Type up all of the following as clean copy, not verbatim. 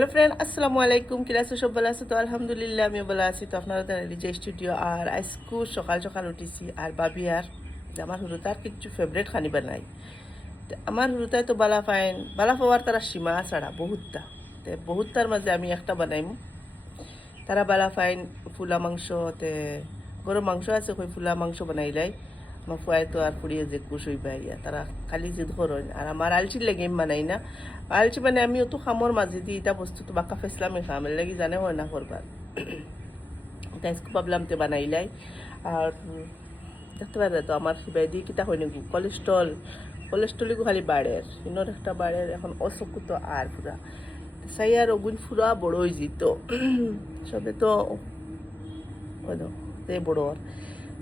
Hello friend, আসসালামু আলাইকুম। কিরা আছো? সব ভালো আছো তো? আলহামদুলিল্লাহ আমিও ভালো আছি। তো আপনারা তার যে স্টুডিও আর আজকু সকাল সকাল উঠিছি আর ভাবি আর যে আমার হুরুতার কিছু ফেভারেট খানি বানাই। তো আমার হুরুতায় তো বালা ফাইন বালা পাওয়ার তারা সীমা ছাড়া বহুতটা, তো বহুতটার মাঝে আমি একটা বানাইম। তারা বালা ফাইন ফুলা মাংস, তে গরু মাংস আছে কই ফুলা মাংস বানাইলাই। আমার ফুয়াই তো আর পুড়িয়ে যে কুশ হই পাইয়া তারা খালি জিদ করেন আর আমার আলচির লেগে বানাই না। আলচি মানে আমি অত খামর মাঝে দিই এটা বস্তু তো বাক্কা ফেসলামে খাম এর লাগি জানে হয় না করবার। তাই ভাবলাম তে বানাইলাই। আর দেখতে পারে তো আমার সিবাই দিয়ে কিতা হয় নাকি কোলেস্ট্রলই খালি বাড়ের ইনোর একটা বাড়ের এখন অসুখ তো আর পুরা সাই আর ওগুন ফুরা বড় হয়ে যেত সবে তো বড়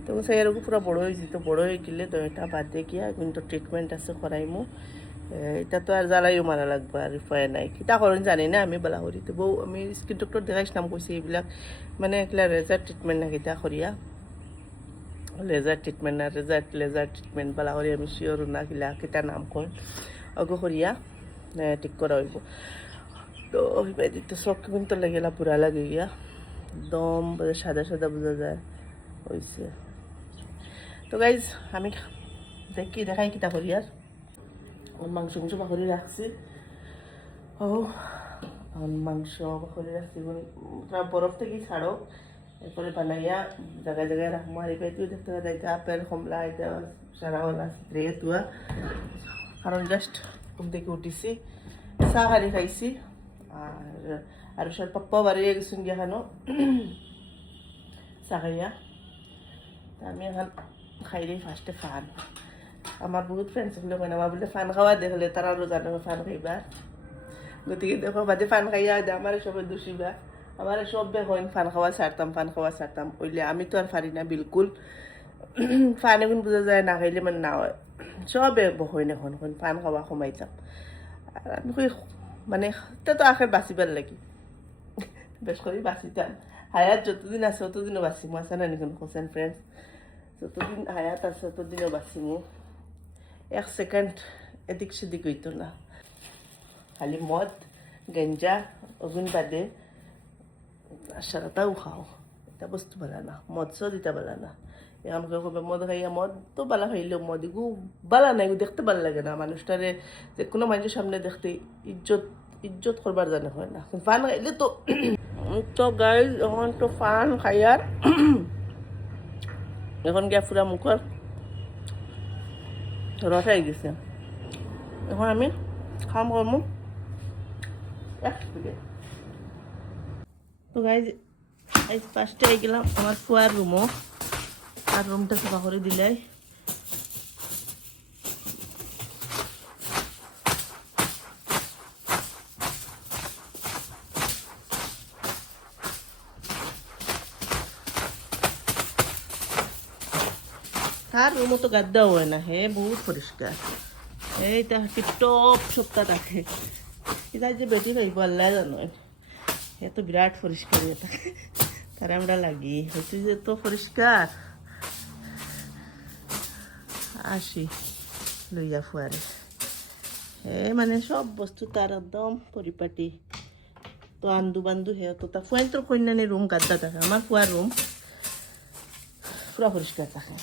তো সাই আর পুরা বড় হয়ে যেত, বড় হয়ে গেলে তো এটা বাদ দিয়ে গিয়া কিন্তু ট্রিটমেন্ট আছে করাইমু। এটা তো আর জ্বালাইও মারা লাগবে আর উপায় নাই কিতা করেন জানি না। আমি বলা করি তো বউ আমি স্কিন ডক্টর দেখাইছ নাম কইছি এইবিলাক মানে একলা রেজার ট্রিটমেন্ট না কিতা করিয়া লেজার ট্রিটমেন্ট না লেজার ট্রিটমেন্ট বলা করি আমি শিওর না কিলা কিতা নাম কই অগো করিয়া ঠিক করা হইব। তো তো সব কিন্তু লাগিলা পুরা লাগে গিয়া একদম সাদা সাদা বোঝা যায় হয়েছে। তো গাইজ আমি দেখাই কিতা করি আর মাংস পাখরি রাখছি। ও মাংস পাখরি রাখছি বরফ থেকে ছাড়ো এরপরে বানাইয়া জায়গায় জায়গায় রাখবো। আর এই পাইতেও দেখতে পাই এটা আপেল কমলা এটা সারা হল স্প্রে তুয়া, কারণ জাস্ট ঘুম থেকে উঠিছি চাহ হারি খাইছি আর সব পাপ্পাও বাড়িয়ে গেছুন গিয়া খানো চাহ খাইয়া। তা আমি এখন খাই দিই ফার্স্টে ফান। আমার বহুত ফ্রেন্ডস গুলো কয় আমার বলে ফান খাওয়া দেখলে তারা আরও জানে ফান খাইবা, গতিকে দেখো বাদে ফান খাইয়া আমার সবাই দুষিবা আমার সব হইন ফান খাওয়া ছাড়তাম ওইলে আমি তো আর পারি না বিলকুল। ফান এখন বোঝা যায় না খাইলে মানে না হয় সবে হইন এখন ফান খাওয়া কমাইতাম। আর আমি কই মানে তো আখের বাঁচিবার লাগি বেশ করে বাঁচিতাম। হায়াত যতদিন আছে ততদিনও বাঁচিমো, আছে না নিখন কোসেন ফ্রেন্ডস, যতদিন হায়াত আছে ততদিনও বাঁচিমো। এক সেকেন্ড এদিক সেদিক হইতো না। খালি মদ গেঞ্জা ওগুন বাদে সারাটাও খাও, এটা বস্তু বালা না। মদ সদ এটা বালা না। এখন কবে মদ খাইয়া মদ তো বালা খাইলেও মদ এগু বালা না, এগু দেখতে ভালো লাগে না। মানুষটারে যে কোনো মানুষের সামনে দেখতে ইজ্জত করবার জানে হয় না। ফান খাইলে তো তো গাইজ এখন তো ফান খাইয়ার এখন গিয়া ফুরা মুখর রস হয়ে গেছে। এখন আমি খাম করমু তো গাইজ এই ফার্স্টে গেলাম আমার ফুয়ার রুমও, আর রুমটা সাফা করে দিলাই। তার রুমও তো গাদ্দাও হয় না, হে বহুত পরিষ্কার এইটা টিপটপ সপ্তাহ থাকে। এটা যে বেটি ভাইব আল্লাহ জানো হে তো বিরাট পরিষ্কার হয়ে থাকে, তারা আমরা লাগি হয়তো যে তো পরিষ্কার। আসি লইয়া ফুয়ারে হে মানে সব বস্তু তার একদম পরিপাটি। তো আন্দু বান্দু হে তো তা ফুয়াই তোর কন্যানে রুম গাদ্দা থাকে, আমার ফুয়ার রুম পুরা পরিষ্কার থাকে।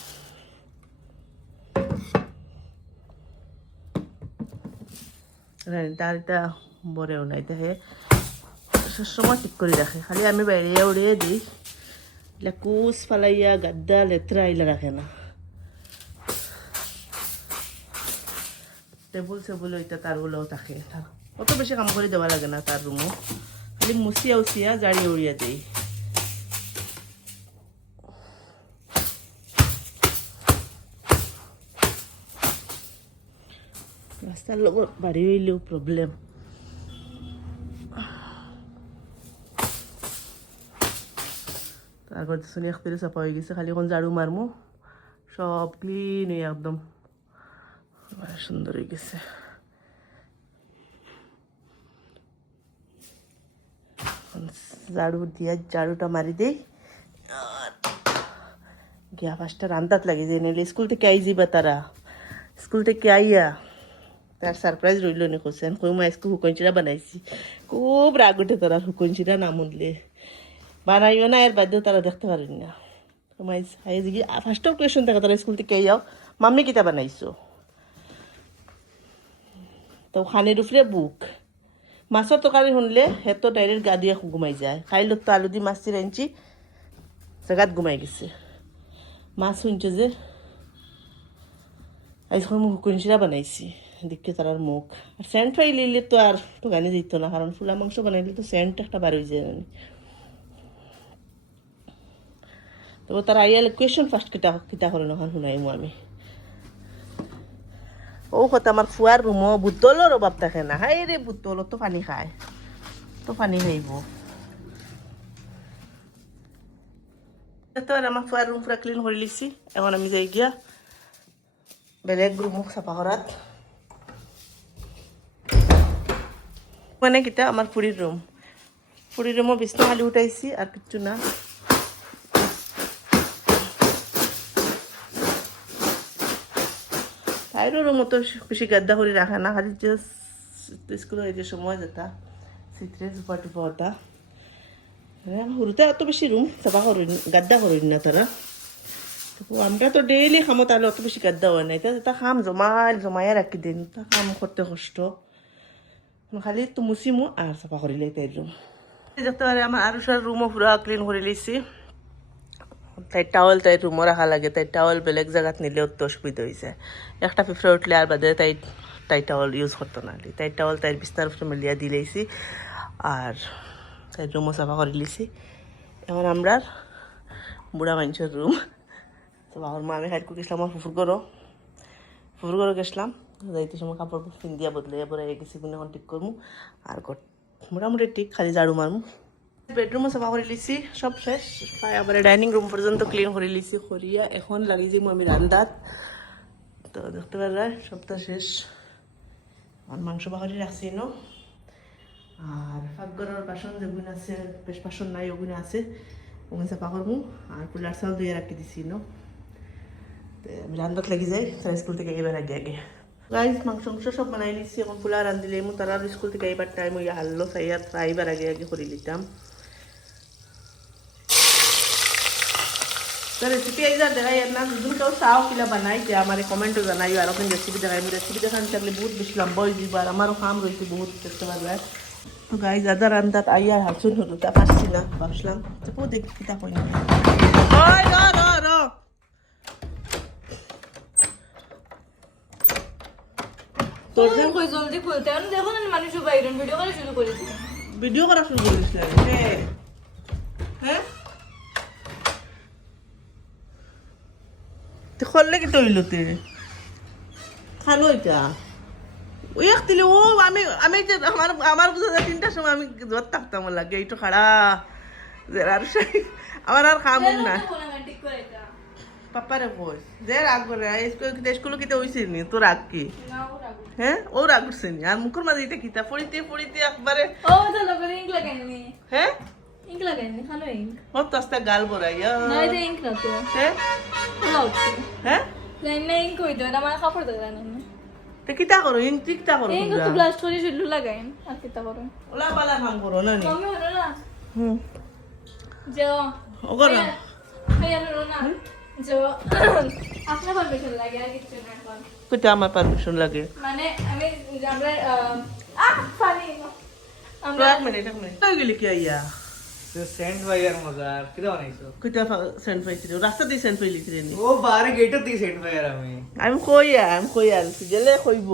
তার এটা বরেও নাই দেখে সবসময় ঠিক করে রাখে, খালি আমি বাইরে উড়িয়ে দিই কুচ ফালাইয়া গাদ্দা লেত্রা আইলা রাখে না। টেবুল সেবুল ওইটা তার গুলোও থাকে, অত বেশি কাম করে দেওয়া লাগে না তার রুমও, খালি মুছিয়া উচিয়া জাড়ি উড়িয়া দিই। রাস্তার লগত বাড়ি হইলেও প্রবলেম। তারপর শুনি একবারে চাপা হয়ে গেছে, খালি এখন ঝাড়ু মারমু সব ক্লিন হয়ে একদম সুন্দর হয়ে গেছে। ঝাড়ুটা মারি দেই আর গিয়া 5টা রান্তাত লাগে যে নিলে স্কুল থেকে আই যাবা তারা, স্কুল থেকে আইয়া তার সারপ্রাইজ রইল নি কোসেন কই মই আজকে হুকন চিরা বানাইছি খুব রাগ উঠে তোরা হুকন চিরা না মুনলে বানাইও না এর বাদেও তারা দেখতে পারেন না তোমায় ফার্স্ট কোয়েশন দেখা তারা স্কুল থেকে যাও মাম্মি কিতা বানাইছো তো খানের উপরে বুক মাছের তরকারি শুনলে হেত ডাইরেক্ট গা দিয়ে ঘুমাই যায় খাইলো তো আলু দি মাছ চিরাইছি জায়গাত ঘুমাই গেছে মাছ শুনছে যে আজকাল মুখ কুঞ্চিরা বানাইছি দেখতে তার মুখ আর সেন্ট ফাইলে তো আর তো গানি দিত না কারণ ফুলা মাংস বানাইলে তো সেন্ট একটা বার হয়ে যায় তো তার আইয়ালে কোয়েশন ফার্স্ট কিতা কিতা করে নখান শুনাইমু আমি ও কথা আমার ফুয়ার রুমও বুতলর অভাব থাকে না হাই রে বুতল তো পানি খায় তো পানি খাইব তো আর আমার ফুয়ার রুম পুরা ক্লিন করে লিছি এখন আমি যাই গিয়া বেলেগ রুম চাফা করাত মানে কিতা আমার ফুরির রুমও বিছনা খালি উঠাইছি আর কিচ্ছু না তাইরও রুমও তো বেশি গাদ্দা করে রাখা না খালি যে স্কুলে যে সময় যেতা সিট্রে সুপার টুপা হতা সরুতে অত বেশি রুম চাফা করেন গাদ্দা করেন না তারা তো আমরা তো ডেইলি খামো তাহলে অত বেশি গাদ্দা হয় না এটা খাম জমাইয়া রাখি দিন তা কাম করতে কষ্ট খালি তো মুছিমু আর চাফা করিলে তাইর রুম দেখতে পারে আমার আরো সার রুমও পুরা ক্লিন করে লিছি তাই টাওয়াল তাই রুমও রাখা লাগে তাই টাওয়াল বেলেগ জায়গাত নিলেও তো অসুবিধা হয়েছে একটা পিঁপড়ে উঠলে আর বাদে তাই টাওয়াল ইউজ করতো না তাই টাওয়াল তাই বিছনার উপরে মেলিয়া দিলেছি আর তাই রুমও চাফা করে লিছি এখন আমরা বুড়া মানুষের রুম তো বাবার মা আমি হাইট করে গেছিলাম আমার ফুফুর ঘরও গেছিলাম যাইতে সময় কাপড় পিন্দিয়া বদলে এবার গেছি গুনে এখন ঠিক করবো আর মোটামুটি ঠিক খালি ঝাড়ু মারমু বেডরুমও চাফা করে লিছি সব শেষ প্রায় আবার ডাইনিং রুম পর্যন্ত ক্লিন করে লিছি করিয়া এখন লাগি যাই আমি রান্দাত তো দেখতে পারা সবটা শেষ আর মাংস বাহারি রাখছি ন আর পাকঘরের বাসন যেগুলো আছে বেশ বাসন নাই ওগুলো আছে ওগুলো চাফা করবো আর কুলার চাল ধুয়ে রাখি দিছি ন আমি রান্দাত লাগি যাই তারা স্কুল থেকে এবার আগে গাইজ মাংস সব বানাই নিচ্ছি এখন ফুলা রান্ধিলে এমন তারা স্কুল থেকে এইবার টাইম ওই হারলো চাইয়া আইবার আগে করে দিতাম তো রেসিপি আইজার দেখাই না যদি কেউ চাও কিলা বানাই যে আমার কমেন্টও জানাইও আর আপনি রেসিপি দেখাই রেসিপি দেখান থাকলে বহুত বেশি লম্বা হয়ে যাব আর আমারও কাম রয়েছে বহুত দেখতে পারবে তো গাইজ আদা রান্দাত আইয়ার হাসুন হতো তা পারছি না ভাবছিলাম তো দেখি কিতা কই না তোর কই জলদি খুলতে আর দেখো না মানুষ বাইরে ভিডিও করা শুরু করে দিল ভিডিও করা শুরু করে দিছিল হ্যাঁ তো খললে কি তৈল তে খালো এটা ওই একদিলে ও আমি যে আমার বুঝা তিনটার সময় আমি জোর থাকতাম লাগে এইটো খাড়া আর আমার আর খাম না পাপারে কই যে রাগ করে স্কুলে কিতে হইছে নি তোর রাগ কি হ্যাঁ ও রাগ করছে নি আর মুখের মাঝে এটা কিতা পড়িতে একবারে ও তো লগরে ইংক লাগাইনি হ্যাঁ ইংক লাগাইনি খালো ইংক হত আস্তে গাল বড়াইয়া না এটা ইংক না তো হ্যাঁ হ্যাঁ লাইন ইংক কই দাও না আমার কাপড় দাও না তে কিতা করো কিতা করো ইংক তো ব্লাস্ট করে শুধু লাগাইন আর কিতা করো ওলা বালা কাম করো না নি মম্মি হলো না হুম যাও ও করো ভাইয়া হলো না যাও আপনার পারমিশন লাগে আর কিছু না এখন কিতা আমার পারমিশন লাগে মানে আমি আমরা পানি আমরা এক মিনিট কই গেলি কি আইয়া সেন্ট ফায়ার মজার কিটা বানাইছো কিতা সেন্ট পাইছি রাস্তা দিয়ে সেন্ট পাইলি নি ও বারে গেটের দিকে সেন্ট ফায়ার আমি কই আলছি গেলে কইব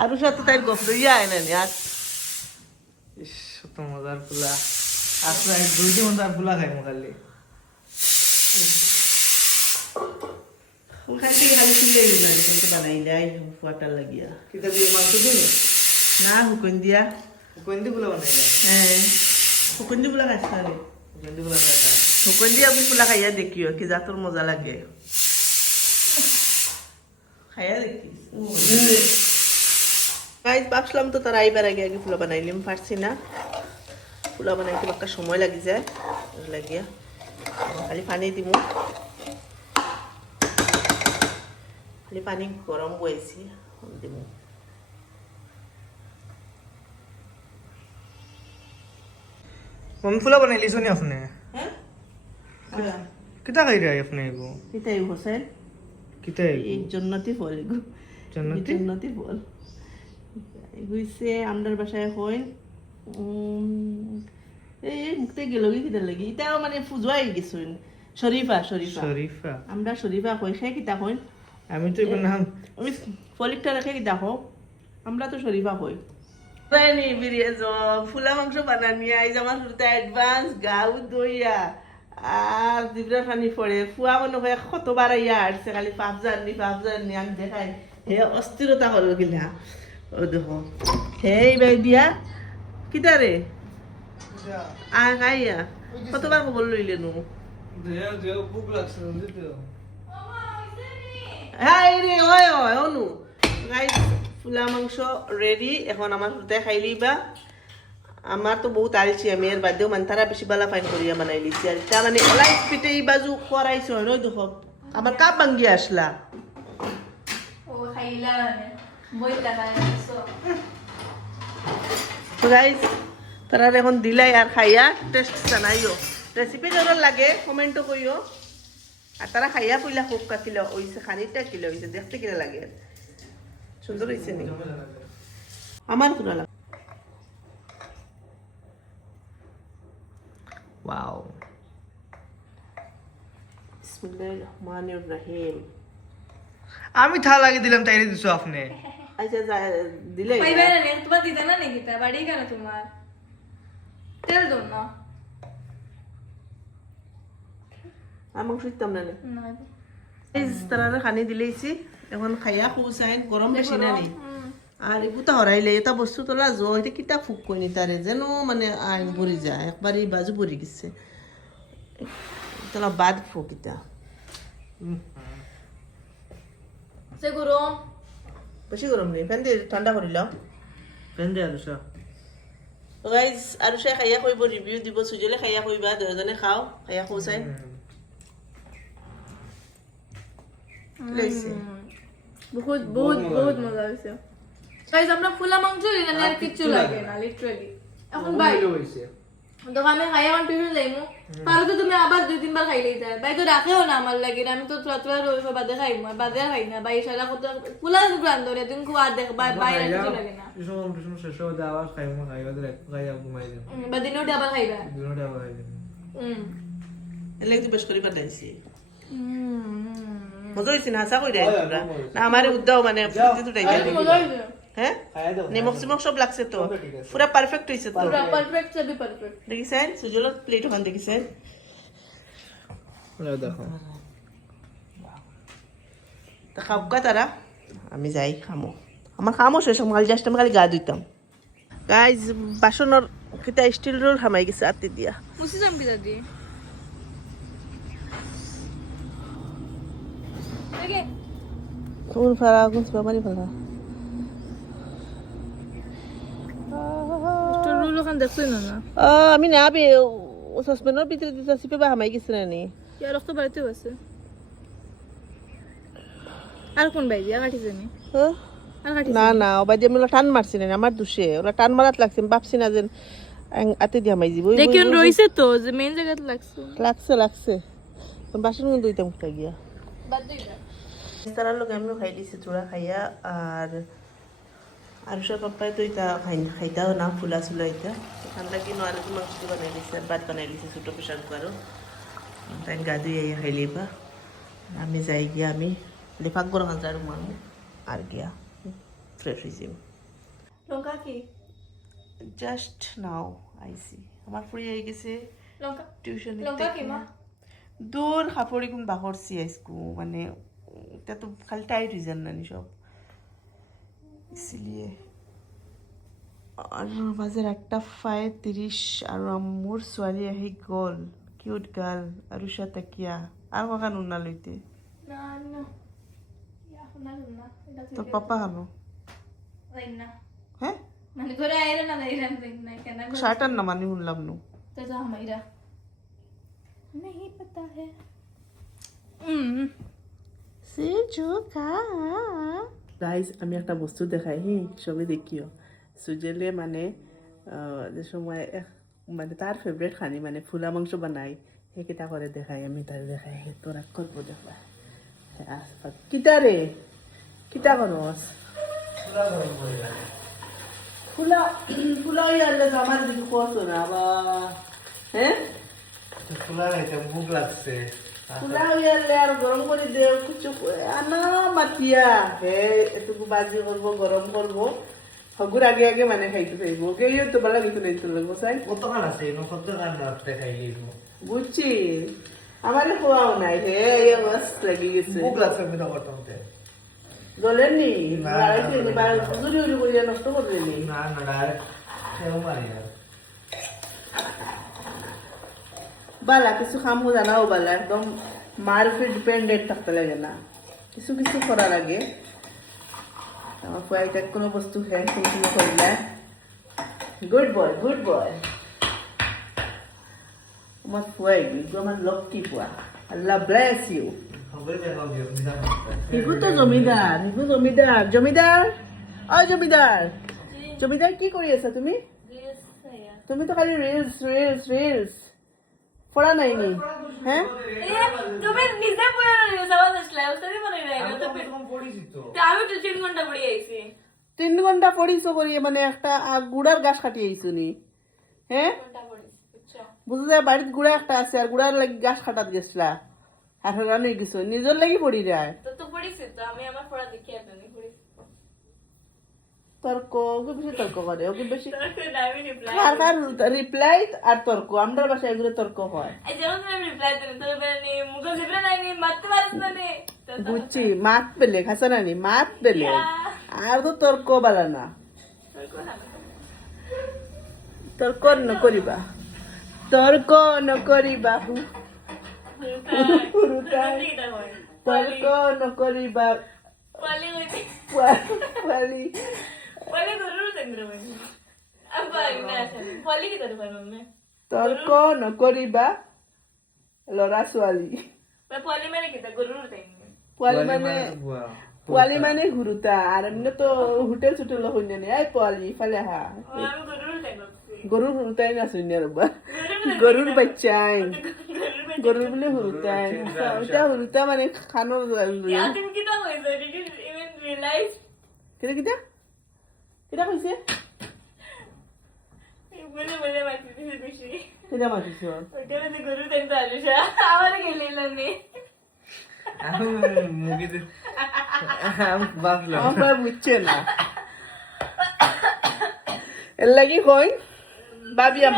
আর সাথে তাই গপ লইয়া আয় না নি আর ইস কত মজার ফুলা আসলে দুইটি মজার ফুলা খাই মোকালি খালি ছিলে না কিন্তু বানাইলাই ফুয়াটার লাগিয়া কিটা দিয়ে মাংস দিনি না হুকুন দিয়া কোনদি ফুলা বানাইলা হ্যাঁ হুকুন দি ফুলা খাইছ না কোনদি ফুলা খাইলা হুকুন দিয়া আমি ফুলা খাইয়া দেখিও কি জাতর মজা লাগে খাইয়া দেখিস গাইজ ভাবছিলাম তো তারা আইবার আগে ফুলা বানাইলিম পারছি না ফুলা বানাইতে বাক্কা সময় লাগি যায় লাগিয়া খালি পানি দিব খালি পানি গরম বইছি দিব মম্মি ফুলা বানাই লিছো নি আপনি হ্যাঁ কিতা খাই রে আপনি এগো এটাই হোসেন কিতা এই এগো জন্নতি ফল এগো জান্নাতি জন্নতি ফল এগুইছে আমরার বাসায় হইন এই মুখতে গেল কিতা লাগি এটাও মানে ফুজুয়াই গেছুন শরীফা শরীফা শরীফা আমরা শরীফা কই খাই কিতা হইন আমি তো এবার নাম আমি ফলিকটা রেখে কি দেখো আমরা তো শরীফা হই রানি বিরিয়াজ ফুলা মাংস বানানি আইজ আমার শুরুতে অ্যাডভান্স গাউ দইয়া আর দিবরা খানি পড়ে ফুয়া মনে হয় কতবার ইয়া আসছে খালি পাপ জানি আমি দেখাই হে অস্থিরতা হলো কিনা ও দেখো হেই বাই দিয়া কিতা রে আইয়া কতবার খবর লইলে নু বুক লাগছে বুঝতে হ্যাঁ রে ওই ওই অনু গাইস ফুলা মাংস রেডি এখন আমার সাথে খাইলি বা আমার তো বহুত আলছি আমি এর বাদেও মানে তারা বেশি বালা ফাইন করিয়া বানাই লিছি আর এটা মানে এলাই স্পিটে এই বাজু করাইছো নয় দেখো আমার কাপ ভাঙ্গি আসলা ও খাইলা মানে বইটা খাইছো তো গাইস তারা এখন দিলাই আর খাইয়া টেস্ট জানাইও রেসিপি যদি লাগে কমেন্টও কইও আর তারা খাইয়া পইলা খুব কাটিল ওইছে খানিটা কিলো হইছে দেখতে কিনা লাগে সুন্দর হইছে নি আমার পুরা লাগে ওয়াও বিসমিল্লাহির রহমানির রহিম আমি থা লাগিয়ে দিলাম তাইরে দিছো আপনি আচ্ছা দিলে পাইবে না নে তোমার দিতা না নাকি তা বাড়ি কেন তোমার তেল দো না আমার শুইতাম না না তারা খানি দিলেইছি এখন খাইয়া খুসাইন গরম বেশি না নেই আর এগুতা হরাইলে এটা বস্তু তোলা এটা কিতা ফুক কইনি তারে যেন মানে আইন পরি যায় একবারই বাজু পরি গেছে তোলা বাদ ফুক এটা সে গরম বেশি গরম নেই ফ্যান দিয়ে ঠান্ডা করিলাম পেন দে আলুসা তো গাইজ আৰু সে খাইয়া কইব রিভিউ দিব সুজলে খাইয়া কইবা দুজনে খাও খাইয়া খুসাইন লইছে বহুত বহুত বহুত মজা হয়েছে গাইস আমরা ফুলা মাংস এখানে আর কিছু লাগে না লিটারালি এখন ভাই দোকানে খাই এখন টিফিন যাইমু পারো তো তুমি আবার 2-3 বার খাইলেই যায় ভাই তো রাখেও না আমার লাগে আমি তো তোরা রইব বাদে খাইমু বাদে খাই না ভাই সারা কত ফুলা গ্রান্ড ধরে তুমি কো আর দেখ ভাই বাইরে কিছু লাগে না কিছু শেষ হয়ে দেওয়া আবার খাইমু খাইবা দিলে খাইয়া ঘুমাই দিম বাদিনো আবার খাইবা দুনোটা আবার খাই দিম এলে একটু বেশ করি পাঠাইছি মজা হয়েছে না হাসা কই দেয় তোরা না আমারে উদ্দাও মানে ফুটি তুটাই যায় মজা হয়েছে হ্যাঁ খাইয়া দাও নিমক সিমক সব লাগছে তো পুরা পারফেক্ট হয়েছে তো পুরা পারফেক্ট সবই পারফেক্ট দেখিছেন সুজলের প্লেট ওখান দেখিছেন দেখো তা খাবকা তারা আমি যাই খামো আমার খামো শেষ মাল জাস্ট আমি খালি গা ধুইতাম গাইজ বাসনের কিতা স্টিল রোল হামাই গেছে আতে দিয়া মুসি যাম কি দাদি ওকে কোন ফারা কোন বাবানি ফারা তো রুল ওখান দেখছই না না আমি না বে সসপেনের ভিতরে দিতে সিপে বা হামাই গেছে না নি ইয়ার রক্ত বাড়িতেও আছে আর কোন ভাই দিয়া কাটি জানি হ্যাঁ? আর কাটি না না ও বাইদি আমি ওলা টান মারছি না আমার দুষে ওলা টান মারাত লাগছে আমি ভাবছি না যে আতে দিয়া মাই দিব দেখুন রইছে তো যে মেইন জায়গাতে লাগছে লাগছে বাসন কিন্তু দুইটা মুখটা গিয়া বাদ দিই তারার লোক আমিও খাই দিছি চূড়া খাইয়া আর সব পাপ্পাই তো এটা খাইতাও না ফুলা চুলা এটা ঠান্ডা কিনো আর একটু মাংস বানাই দিছে আর ভাত বানাই দিছে ছোটো প্রেশার কুকারও তাই গা ধুই আইয়া খাই লিবা আমি যাই গিয়া আমি লেফাক গরম হাজার মানুষ আর গিয়া ফ্রেশ হয়ে যাই লঙ্কা কি জাস্ট নাও আইসি আমার ফ্রি হয়ে গেছে লঙ্কা টিউশন লঙ্কা কি মা দূর খাপড়ি কোন বাহরছি আইসকু মানে এটা তো খালি টাইট হয়ে যান না সব इसलिए আর বাজে 8:35 আর মোৰ ছোৱালী আহি গ'ল কিউট গার্ল আৰু তাকিয়া আৰু কাকা নুনা লইতে না না ইয়া না না এটা তোর পাপা কানো না হ্যাঁ মানে ঘরে আইরা না আইরা না কেন শার্টার না মানে শুনলাম নু तो जा हमारा नहीं पता है সে জোকা গাইজ আমি একটা বস্তু দেখাই সবে দেখিও সুজেলে মানে যে সময় মানে তার ফেভারিট খানি মানে ফুলা মাংস বানাই সেইকেইটা করে দেখাই আমি তার দেখাই সেই তোরা করবো দেখা কিতা রে কিতা করস ফুলা ফুলা আনলে তো আমার কিছু কতো না বা হ্যাঁ ফুলা খাইতে ভোক লাগছে ফুলা আনলে আর গরম করে দেও কিছু আনা মাতিয়া হে এটুকু বাজি করবো গরম করবো হগুর আগে আগে মানে খাইতে চাইবো কেউ তো বেলা কিছু নেই তোর লাগবো সাই কতক্ষণ আছে কত গান রাখতে খাইলে বুঝছি আমারে খোয়াও নাই হে বাস লাগি গেছে ভোক লাগছে আমি দাবার তোমাকে জলেননি না, লাগাইছি না, বা জুরি উরি করিয়া নষ্ট করলেনি না না ডাইরেক্ট খেয়েও পারি না বালা কিছু খামো জানাও বালা একদম মার উপরে ডিপেন্ডেন্ট থাকতে লাগে না কিছু কিছু করা লাগে আমার ফুয়াইটা কোনো বস্তু হ্যাঁ কোনো করলে গুড বয় আমার ফুয়াই আমার লক্ষ্মী ফুয়া আল্লাহ ব্লেস ইউ হবে দেখো বিদাম হিগু তো জমিদার জমিদার কি কৰি আছা তুমি তুমি তো খালি রিলস পড়া নাই নি হ্যাঁ তুমি নিজে পড়ে রিলস আওয়াজ আসলে ওস্তাদি বানাই রাই না তো পড়িছি তো আমি তো 3 ঘন্টা পড়ে আইছি 3 ঘন্টা পড়িছো করি মানে একটা গুড়ার গাছ কাটি আইছো নি হ্যাঁ ঘন্টা পড়েছি বুঝছো বুঝা যায় বাড়িত গুড়া একটা আছে আর গুড়ার লাগি গাছ কাটাত গেছলা আর রানি গেছো নিজের লাগি পড়ি যায় তো পড়েছি তো আমি আমার পড়া দেখি আপনি পড়েছি তর্ক ওকে বেশি তর্ক করে ওকে বেশি তো আমি রিপ্লাই কার রিপ্লাই আর তর্ক আমরা বাসায় এগুলো তর্ক হয় এই যেমন তুমি রিপ্লাই দেন তো বেনি মুখে জিবরা নাই নি মারতে পারিস না নে বুঝছি মাত পেলে খাসানানি মাত পেলে আর তো তর্ক বালা না তর্ক নকরিবা তর্ক নকরিবা তর্ক নকরিবা পালি হইছে পালি পালি গরু তেন্দ্র ভাই আব্বা না পালি কি করে ভাই মাম্মা তর্ক নকরিবা লৰা ছোৱালী পালি মানে কি তা গরু তেন্দ্র পোৱালি মানে ঘুৰুতা আর এমনি তো হোটেল চোটেল শুনে নি আই পোৱালি ইফালে আহা আমি গরু তেন্দ্র গরুর হুরুতাই না শুনে রবা গরুর বাচ্চাই গরুর বলে হুরুতাই ওটা হুরুতা মানে খানোর ইয়া তুমি কি তা হইছে ডিড ইউ ইভেন রিয়েলাইজ কিটা কিটা কিটা কইছে বলে বলে মাটি দিছে বেশি কিটা মাতিছ ওটা মানে গরু তেন্দ্র আলুশা আমার গেলিলাম নি আমি মুখে আমি বাফলাম আমার প্রায় বুঝছে না এর লাগি কই বাবিয়া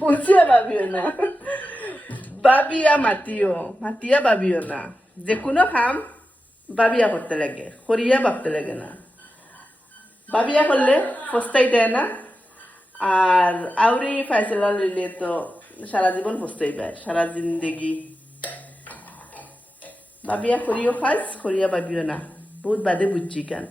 বুঝিয়া বাবিও না বাবিয়া মাতিয়া বাবিও না যে কোনো কাম বাবিয়া করতে লাগে করিয়া ভাবতে লাগে না বাবিয়া করলে পস্তাই দেয় না আর আউরি ফাইসলা লইলে তো সারা জীবন পস্তাই পায় সারা জিন্দেগি বাবিয়া করিও খাস করিয়া বাবিও না বহুত বাদে বুঝছি কেন